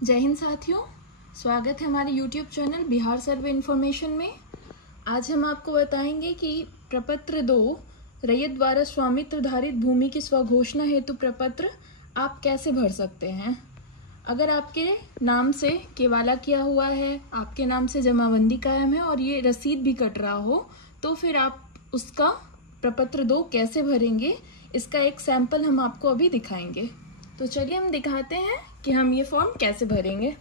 जय हिंद साथियों, स्वागत है हमारे YouTube चैनल बिहार सर्वे इन्फॉर्मेशन में। आज हम आपको बताएंगे कि प्रपत्र 2 रैयत द्वारा स्वामित्व धारित भूमि की स्वघोषणा हेतु प्रपत्र आप कैसे भर सकते हैं। अगर आपके नाम से केवाला किया हुआ है, आपके नाम से जमाबंदी कायम है और ये रसीद भी कट रहा हो, तो फिर आप उसका प्रपत्र 2 कैसे भरेंगे, इसका एक सैंपल हम आपको अभी दिखाएंगे। तो चलिए हम दिखाते हैं कि हम ये फॉर्म कैसे भरेंगे।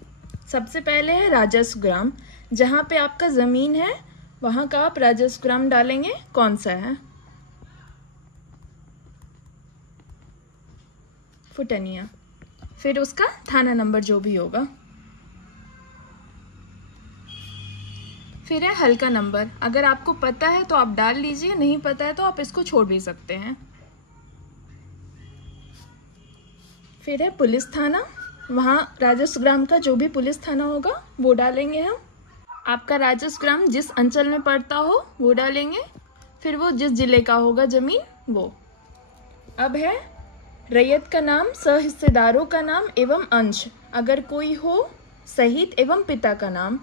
सबसे पहले है राजस्व ग्राम। जहाँ पे आपका ज़मीन है वहाँ का आप राजस्व ग्राम डालेंगे, कौन सा है, फुटनिया। फिर उसका थाना नंबर जो भी होगा। फिर है हल्का नंबर। अगर आपको पता है तो आप डाल लीजिए, नहीं पता है तो आप इसको छोड़ भी सकते हैं। फिर है पुलिस थाना। वहाँ राजस्व ग्राम का जो भी पुलिस थाना होगा वो डालेंगे हम। आपका राजस्व ग्राम जिस अंचल में पड़ता हो वो डालेंगे। फिर वो जिस जिले का होगा जमीन वो। अब है रैयत का नाम, सहिस्सेदारों का नाम एवं अंश अगर कोई हो, सहित एवं पिता का नाम।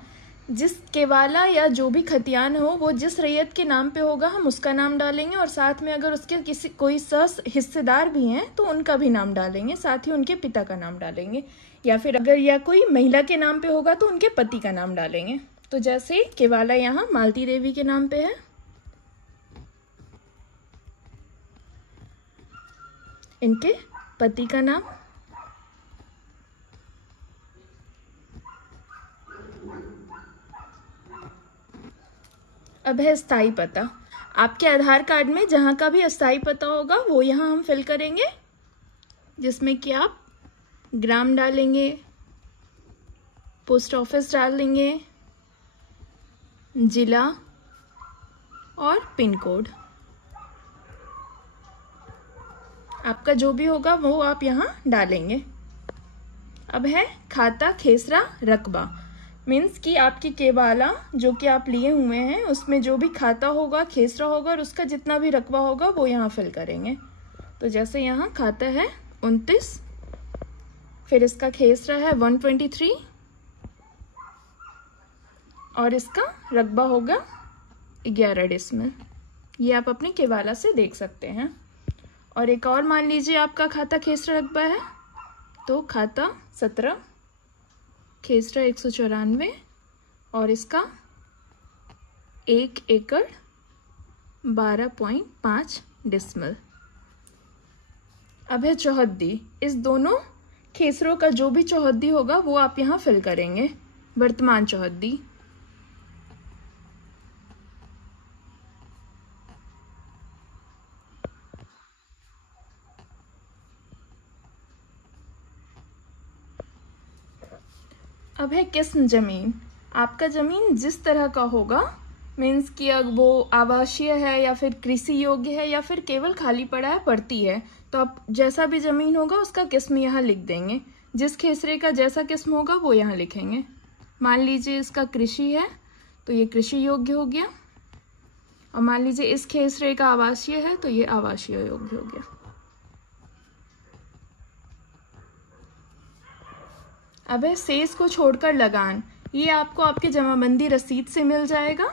जिस केवाला या जो भी खतियान हो वो जिस रैयत के नाम पे होगा हम उसका नाम डालेंगे, और साथ में अगर उसके कोई सह हिस्सेदार भी हैं तो उनका भी नाम डालेंगे, साथ ही उनके पिता का नाम डालेंगे। या फिर अगर या कोई महिला के नाम पे होगा तो उनके पति का नाम डालेंगे। तो जैसे केवाला यहाँ मालती देवी के नाम पे है, इनके पति का नाम। अब है स्थायी पता। आपके आधार कार्ड में जहाँ का भी अस्थायी पता होगा वो यहाँ हम फिल करेंगे, जिसमें कि आप ग्राम डालेंगे, पोस्ट ऑफिस डाल देंगे, जिला और पिन कोड। आपका जो भी होगा वो आप यहाँ डालेंगे। अब है खाता खेसरा रकबा। मीन्स कि आपकी केवाला जो कि आप लिए हुए हैं उसमें जो भी खाता होगा, खेसरा होगा और उसका जितना भी रकबा होगा वो यहाँ फिल करेंगे। तो जैसे यहाँ खाता है 29, फिर इसका खेसरा है 123 और इसका रकबा होगा 11 डिसमिल। ये आप अपनी केवाला से देख सकते हैं। और एक और मान लीजिए आपका खाता खेसरा रकबा है, तो खाता 17, खेसरा 194 और इसका 1 एकड़ 12.5 डिसमिल। अब है चौहद्दी। इस दोनों खेसरों का जो भी चौहद्दी होगा वो आप यहाँ फिल करेंगे, वर्तमान चौहद्दी। अब है किस्म जमीन। आपका जमीन जिस तरह का होगा, मीन्स कि अब वो आवासीय है या फिर कृषि योग्य है या फिर केवल खाली पड़ा है, पड़ती है, तो आप जैसा भी जमीन होगा उसका किस्म यहाँ लिख देंगे। जिस खेसरे का जैसा किस्म होगा वो यहाँ लिखेंगे। मान लीजिए इसका कृषि है तो ये कृषि योग्य हो गया, और मान लीजिए इस खेसरे का आवासीय है तो ये आवासीय योग्य हो गया। अब है शेष को छोड़कर लगान। ये आपको आपके जमाबंदी रसीद से मिल जाएगा।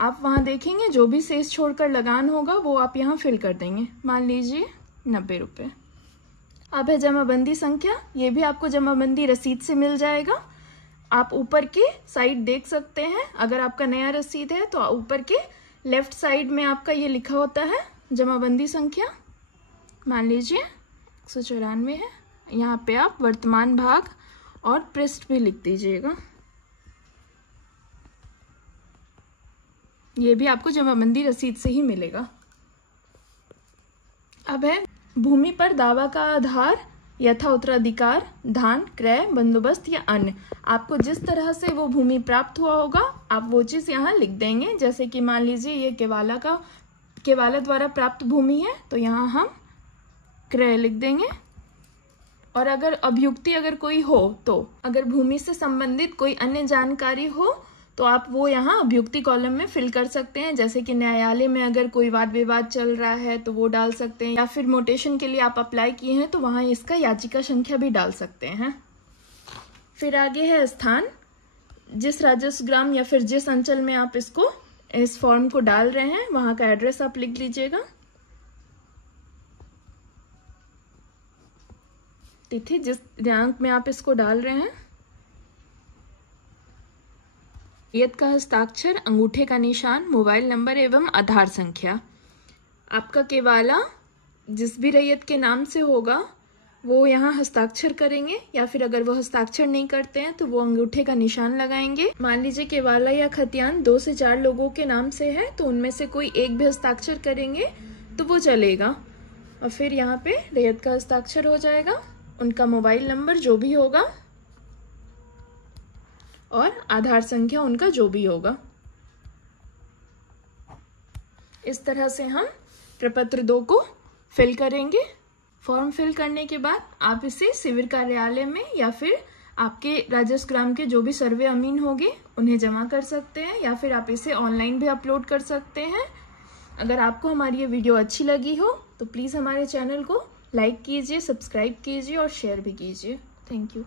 आप वहाँ देखेंगे जो भी शेष छोड़कर लगान होगा वो आप यहाँ फिल कर देंगे। मान लीजिए 90 रुपये। अब है जमाबंदी संख्या। ये भी आपको जमाबंदी रसीद से मिल जाएगा। आप ऊपर के साइड देख सकते हैं, अगर आपका नया रसीद है तो ऊपर के लेफ्ट साइड में आपका ये लिखा होता है जमाबंदी संख्या। मान लीजिए 194 है। यहाँ पे आप वर्तमान भाग और पृष्ठ भी लिख दीजिएगा। ये भी आपको जमाबंदी रसीद से ही मिलेगा। अब है भूमि पर दावा का आधार, यथा उत्तराधिकार, धान, क्रय, बंदोबस्त या अन्य। आपको जिस तरह से वो भूमि प्राप्त हुआ होगा आप वो चीज़ यहाँ लिख देंगे। जैसे कि मान लीजिए ये केवाला द्वारा प्राप्त भूमि है तो यहाँ हम क्रय लिख देंगे। और अगर अभियुक्ति अगर कोई हो, तो अगर भूमि से संबंधित कोई अन्य जानकारी हो तो आप वो यहाँ अभियुक्ति कॉलम में फिल कर सकते हैं। जैसे कि न्यायालय में अगर कोई वाद विवाद चल रहा है तो वो डाल सकते हैं, या फिर मोटेशन के लिए आप अप्लाई किए हैं तो वहाँ इसका याचिका संख्या भी डाल सकते हैं। फिर आगे है स्थान, जिस राजस्व ग्राम या फिर जिस अंचल में आप इस फॉर्म को डाल रहे हैं वहां का एड्रेस आप लिख लीजिएगा। तिथि, जिस दिनांक में आप इसको डाल रहे हैं। रैयत का हस्ताक्षर, अंगूठे का निशान, मोबाइल नंबर एवं आधार संख्या। आपका केवाला जिस भी रैयत के नाम से होगा वो यहाँ हस्ताक्षर करेंगे, या फिर अगर वो हस्ताक्षर नहीं करते हैं तो वो अंगूठे का निशान लगाएंगे। मान लीजिए केवाला या खतियान 2 से 4 लोगों के नाम से है तो उनमें से कोई एक भी हस्ताक्षर करेंगे तो वो चलेगा। और फिर यहाँ पे रैयत का हस्ताक्षर हो जाएगा, उनका मोबाइल नंबर जो भी होगा और आधार संख्या उनका जो भी होगा। इस तरह से हम प्रपत्र 2 को फिल करेंगे। फॉर्म फिल करने के बाद आप इसे शिविर कार्यालय में या फिर आपके राजस्व ग्राम के जो भी सर्वे अमीन होंगे उन्हें जमा कर सकते हैं, या फिर आप इसे ऑनलाइन भी अपलोड कर सकते हैं। अगर आपको हमारी ये वीडियो अच्छी लगी हो तो प्लीज़ हमारे चैनल को लाइक कीजिए, सब्सक्राइब कीजिए और शेयर भी कीजिए। Thank you.